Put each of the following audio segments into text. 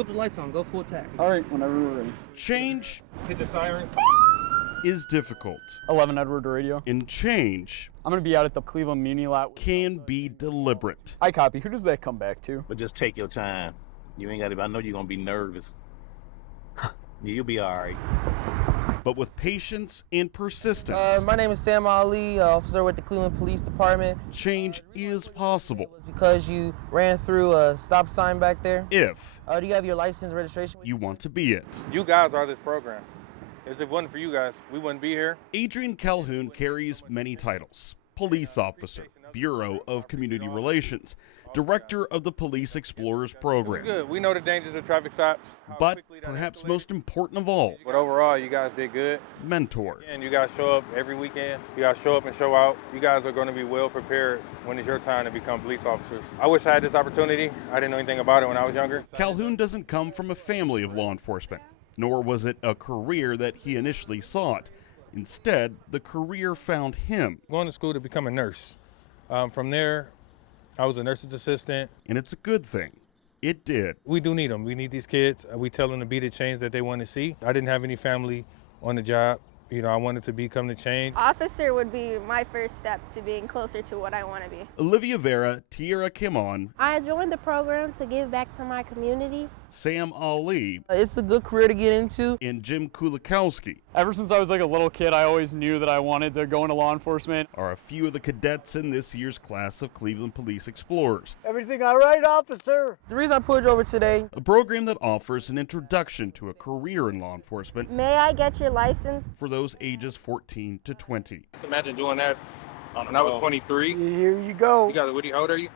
Flip the lights on, go full attack. All right, whenever we're ready. Change Hit the siren. is difficult. 11 Edward Radio. And change I'm gonna be out at the Cleveland Muni lot. can be deliberate. I copy. Who does that come back to? But just take your time. You ain't got to, I know you're going to be nervous. You'll be all right. But with patience and persistence, My name is Sam Ali, officer with the Cleveland Police Department. change is possible It was because you ran through a stop sign back there. if Do you have your license registration? you want to be it. You guys are this program. As if it wasn't for you guys, we wouldn't be here. Adrian Calhoun carries many titles: police officer, Bureau of Community Relations, director of the Police Explorers program. Good. We know the dangers of traffic stops. But perhaps most important of all, But overall, you guys did good. mentor. And you guys show up every weekend. You guys show up and show out. You guys are going to be well prepared when it's your time to become police officers. I wish I had this opportunity. I didn't know anything about it when I was younger. Calhoun doesn't come from a family of law enforcement, nor was it a career that he initially sought. Instead, the career found him, Going to school to become a nurse. From there, I was a nurse's assistant. and it's a good thing. It did. We do need them. We need these kids. We tell them to be the change that they want to see. I didn't have any family on the job. You know, I wanted to become the change. Officer would be my first step to being closer to what I want to be. Olivia Vera, Tierra Kimon, I joined the program to give back to my community. Sam Ali, It's a good career to get into. and Jim Kulikowski Ever since I was like a little kid, I always knew that I wanted to go into law enforcement. are a few of the cadets in this year's class of Cleveland Police Explorers, Everything all right, officer? The reason I pulled you over today, a program that offers an introduction to a career in law enforcement May I get your license? for those ages 14 to 20. Just imagine doing that when I was 23. Here you go. You got, how old are you?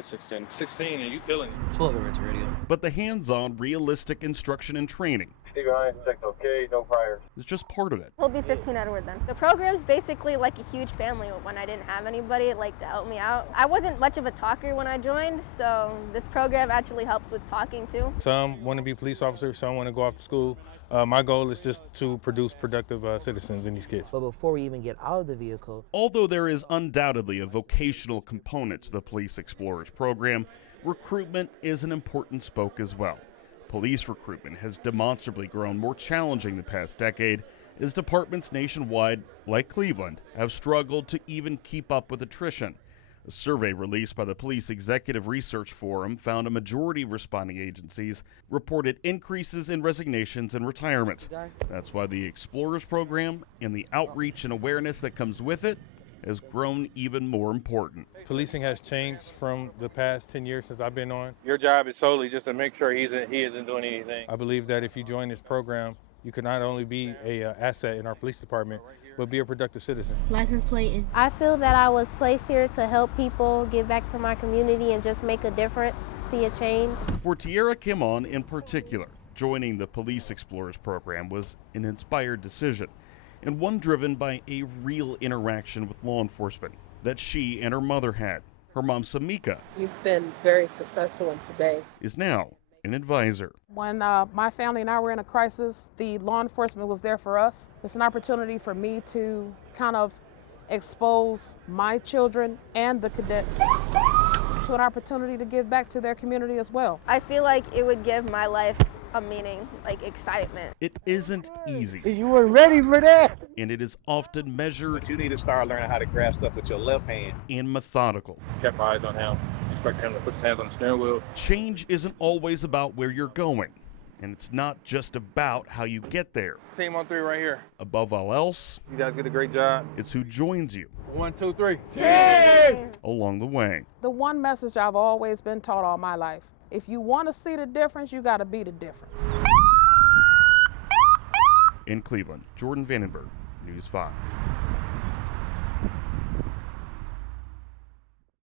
16. 16, and you killing it. 12 Emergency Radio. But the hands-on, realistic instruction and training Stay behind, check okay, no priors. is just part of it. He'll be 15 Edward then. The program's basically like a huge family when I didn't have anybody like to help me out. I wasn't much of a talker when I joined, so this program actually helped with talking too. Some want to be police officers, some want to go off to school. My goal is just to produce productive citizens in these kids. But before we even get out of the vehicle, Although there is undoubtedly a vocational component to the Police Explorers program, recruitment is an important spoke as well. Police recruitment has demonstrably grown more challenging the past decade as departments nationwide, like Cleveland, have struggled to even keep up with attrition. A survey released by the Police Executive Research Forum found a majority of responding agencies reported increases in resignations and retirements. That's why the Explorers program and the outreach and awareness that comes with it has grown even more important. Policing has changed from the past 10 years since I've been on. Your job is solely just to make sure he isn't doing anything. I believe that if you join this program, you can not only be an asset in our police department, but be a productive citizen. License plate is. I feel that I was placed here to help people, give back to my community, and just make a difference, see a change. For Tierra Kimon in particular, joining the Police Explorers program was an inspired decision, and one driven by a real interaction with law enforcement that she and her mother had. Her mom, Samika, You've been very successful in today. is now an advisor. When my family and I were in a crisis, the law enforcement was there for us. It's an opportunity for me to kind of expose my children and the cadets to an opportunity to give back to their community as well. I feel like it would give my life a meaning, like excitement. It isn't easy, You were ready for that. and it is often measured But you need to start learning how to grab stuff with your left hand. and methodical. Kept my eyes on him, instructed him to put his hands on the steering wheel. Change isn't always about where you're going, and it's not just about how you get there. Team on 3 right here. Above all else, You guys did a great job. it's who joins you 1, 2, 3. along the way. The one message I've always been taught all my life: if you want to see the difference, you got to be the difference. In Cleveland, Jordan Vandenberg, News 5.